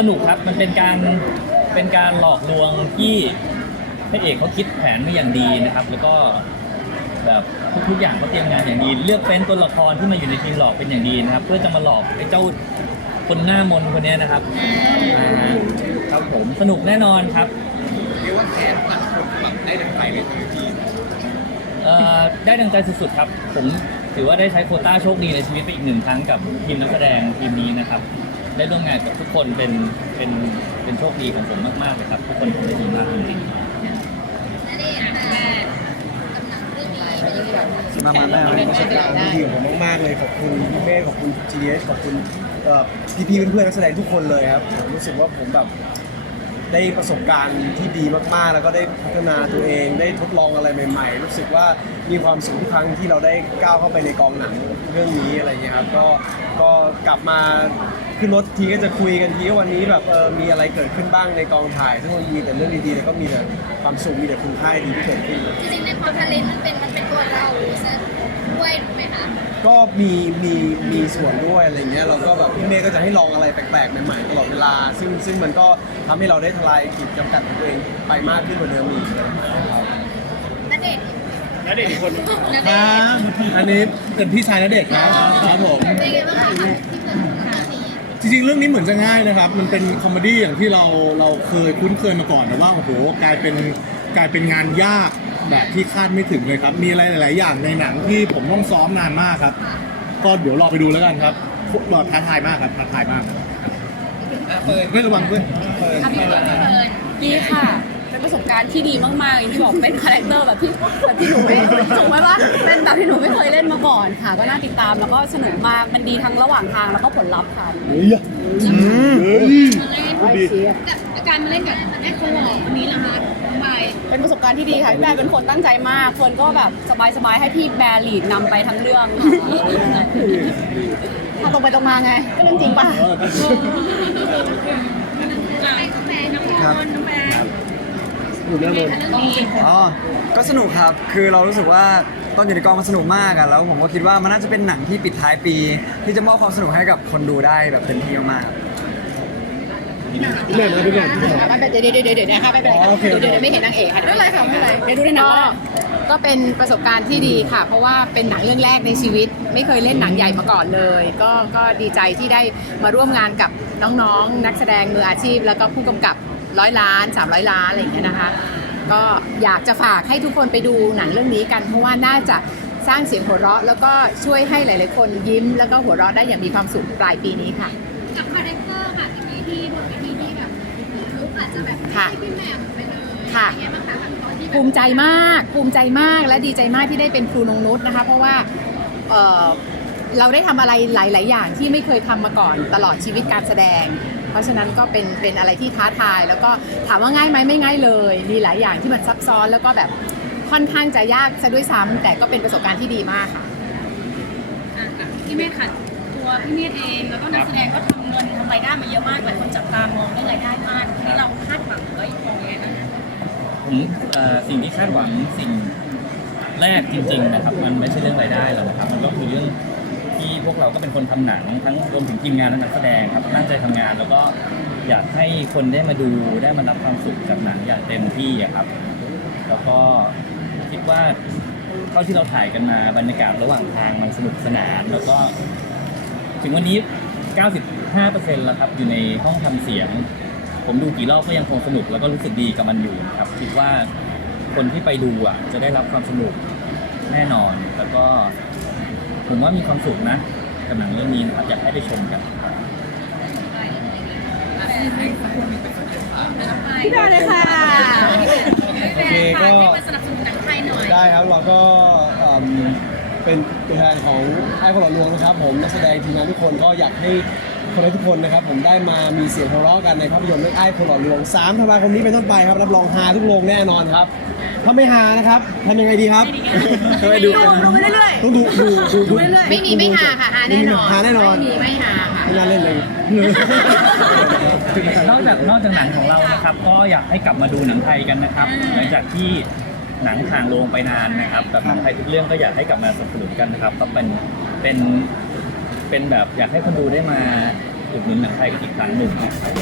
สนุกครับ มันเป็นการเป็นการหลอกลวงที่พระเอกเขาคิดแผนมาอย่างดีนะครับ แล้วก็แบบทุกๆอย่างเขาเตรียมงานอย่างดี เลือกเฟ้นตัวละครที่มาอยู่ในทีมหลอกเป็นอย่างดีนะครับ เพื่อจะมาหลอกไอ้เจ้าคนหน้ามนคนเนี้ยนะครับอ่าครับผมสนุกแน่นอนครับ เรียกว่าแผนตัดคนแบบได้ดังใจเลยทันทีเอ่อได้ดังใจสุดๆครับ ผมถือว่าได้ใช้โควต้าโชคดีในชีวิตไปอีกหนึ่งครั้งกับทีมนักแสดงทีมนี้นะครับ ได้ร่วมงานกับทุกคนเป็นเป็นเป็นโชคดีของผมมากๆเลยครับ ทุกคนทำได้ดีมากจริงๆ นั่นเองค่ะกำลังเรื่องนี้เป็นยังไงบ้างมามามาเป็นประสบเป็นการณ์ได้ที่ดีของผมมากๆเลย ขอบคุณพี่เมฆขอบคุณ GDS ขอบคุณเอ่อพี่ๆเพื่อนๆนักแสดงทุกคนเลยครับผมรู้สึกว่าผมแบบได้ประสบการณ์ที่ดีมากๆ แล้วก็ได้พัฒนาตัวเองได้ทดลองอะไรใหม่ๆ รู้สึกว่ามีความสุขทุกครั้งที่เราได้ก้าวเข้าไปในกองหนังเรื่องนี้อะไรเงี้ยครับก็ก็กลับมา ขึ้นรถทีก็จะคุยกันทีว่าวันนี้แบบเออมีอะไรเกิดขึ้นบ้างในกองถ่ายซึ่งมันมีแต่เรื่องดีๆแล้วก็มีแต่ความสุขมีแต่คุณค่าดีที่เกิดขึ้น จริงๆในความทะเลนมันเป็นมันเป็นตัวเราซะด้วยถูกไหมคะก็มีมีมีส่วนด้วยอะไรเงี้ยเราก็แบบพี่เมย์ก็จะให้ลองอะไรแปลกๆใหม่ๆตลอดเวลา ซึ่งซึ่งมันก็ทำให้เราได้ทลายขีดจำกัดของตัวเองไปมากขึ้นกว่าเดิมอีกครับนั่นเองแล้วเด็กอีกคนนั่นคเอรังบอันนี้เป็นพี่ชายณเด็กครับครับผม เป็นยังไงบ้างคะ จริงๆ เรื่องนี้เหมือนจะง่ายนะครับ มันเป็นคอมเมดี้อย่างที่เราเราเคยคุ้นเคยมาก่อนแต่ว่าโอ้โหกลายเป็นกลายเป็นงานยากแบบที่คาดไม่ถึงเลยครับ มีอะไรหลายๆ อย่างในหนังที่ผมต้องซ้อมนานมากครับก็เดี๋ยวรอไปดูแล้วกันครับรอท้าทายมากครับท้าทายมากครับเปิดเพื่อนระวังเพื่อน ค่ะพี่เฟิร์นพี่เฟิร์นดีค่ะเป็นประสบการณ์ที่ดีมากๆอย่างที่บอกเป็นคาแรคเตอร์แบบที่แบบที่หนูไม่ถูกไหมว่าเป็นแบบที่หนูไม่เคยเล่นมาก่อนค่ะ ก็น่าติดตามแล้วก็สนุกมากมันดีทั้งระหว่างทางแล้วก็ผลลัพธ์ค่ะเฮ้ยเฮ้ยกับการมาเล่นกับแม่โควันนี้เหรอคะน้องใบเป็นประสบการณ์ที่ดีค่ะพี่แบร์เป็นคนตั้งใจมากคนก็แบบสบายๆให้พี่แบร์ลีดนำไปทั้งเรื่องค่ะถ้าตรงไปตรงมาไง ก็เรื่องจริงป่ะแม่น้องพรน้องแบร์อยู่เรื่ องเลยเรื่องนี้อ๋อ ก็สนุกครับ คือเรารู้สึกว่าตอนอยู่ในกองมันสนุกมากอะแล้วผมก็คิดว่ามันน่าจะเป็นหนังที่ปิดท้ายปี ที่จะมอบความสนุกให้กับคนดูได้แบบเต็มที่มากๆครับพี่แม่มาพี่แม่พี่แม่ไม่เป็นเดี๋ยวเดี๋ยวเดี๋ยวเดี๋ยวนะคะไม่เป็นไรอ๋อโอเค เดี๋ยวเดี๋ยวไม่เห็นนางเอกค่ะไม่เป็นไรค่ะไม่เป็นไรเดี๋ยวดูในหนังก็ก็ได้ ก็เป็นประสบการณ์ที่ดีค่ะ เพราะว่าเป็นหนังเรื่องแรกในชีวิต ไม่เคยเล่นหนังใหญ่มาก่อนเลย ก็ก็ดีใจที่ได้มาร่วมงานกับน้องๆ นักแสดงมืออาชีพ แล้วก็ผู้กำกับ ร้อยล้าน 300 ล้านอะไรอย่างเงี้ยนะคะ ก็อยากจะฝากให้ทุกคนไปดูหนังเรื่องนี้กัน เพราะว่าน่าจะสร้างเสียงหัวเราะ แล้วก็ช่วยให้หลาย ๆ คนยิ้ม แล้วก็หัวเราะได้อย่างมีความสุขปลายปีนี้ค่ะกับคาแรคเตอร์ค่ะทีนี้ที่บนเวทีที่แบบลุกอาจจะแบบค่ะให้พี่แหม่มไปเลยค่ะอย่างเงี้ยบ้างคะแบบตอนที่แบบภูมิใจมาก ภูมิใจมากและดีใจมากที่ได้เป็นครูนงนุษนะคะ เพราะว่าเอ่อเราได้ทำอะไรหลาย ๆ อย่างที่ไม่เคยทำมาก่อนตลอดชีวิตการแสดง เพราะฉะนั้นก็เป็นเป็นอะไรที่ท้าทาย แล้วก็ถามว่าง่ายไหมไม่ง่ายเลย มีหลายอย่างที่มันซับซ้อนแล้วก็แบบค่อนข้างจะยากซะด้วยซ้ำแต่ก็เป็นประสบการณ์ที่ดีมากค่ะ อะอะพี่เมฆค่ะตัวพี่เมฆเองแล้วก็นักแสดงก็ทำเงินทำรายได้มาเยอะมากหลายคนจับตามองเรื่องรายได้มากทีนี้เราคาดหวังไว้มองยังไงบ้างคะผมเอ่อสิ่งที่คาดหวังสิ่งแรกจริง ๆ นะครับ มันไม่ใช่เรื่องรายได้ วกเราก็เป็นคนทำหนังทั้งรวมถึงทีมงานและนักแสดงครับตั้งใจทำงานแล้วก็อยากให้คนได้มาดูได้มารับความสุขจากหนังอย่างเต็มที่อะครับ แล้วก็คิดว่าเท่าที่เราถ่ายกันมาบรรยากาศระหว่างทางมันสนุกสนาน แล้วก็ ถึงวันนี้ 95%แล้วครับ อยู่ในห้องทำเสียง ผมดูกี่รอบก็ยังคงสนุกแล้วก็รู้สึกดีกับมันอยู่ครับ คิดว่าคนที่ไปดูอะจะได้รับความสนุกแน่นอน แล้วก็ผมว่ามีความสุขนะ กับหนังเรื่องนี้นะครับอยากให้ไปชมกันพี่แบร์เลยค่ะโอเคก็ให้มาสนับสนุนหนังไทยหน่อย ได้ครับเราก็เอิ่มเป็นตัวแทนของไอ้คนหลอดลวงนะครับ ผมนักแสดงทีมงานทุกคนก็อยากให้คนไทยทุกคนนะครับ ผมได้มามีเสียงหัวเราะกันในภาพยนตร์เรื่องไอ้คนหลอดลวง3ธันวาคมนี้เป็นต้นไปครับรับรองฮาทุกโรงแน่นอนครับ ถ้าไม่ฮานะครับทำยังไงดีครับก็ไปดูกันดูไปเรื่อยต้องดูดูดูดูไม่มีไม่หาค่ะหาแน่นอนหาแน่นอนไม่มีไม่หาค่ะไม่น่าเล่นเลย นอกจากนอกจากหนังของเรานะครับ ก็อยากให้กลับมาดูหนังไทยกันนะครับ หลังจากที่หนังห่างโรงไปนานนะครับแบบหนังไทยทุกเรื่องก็อยากให้กลับมาสนับสนุนกันนะครับ ก็เป็นเป็นเป็นแบบอยากให้คนดูได้มาอุดหนุนหนังไทยกันอีกครั้งหนึ่งนะครับ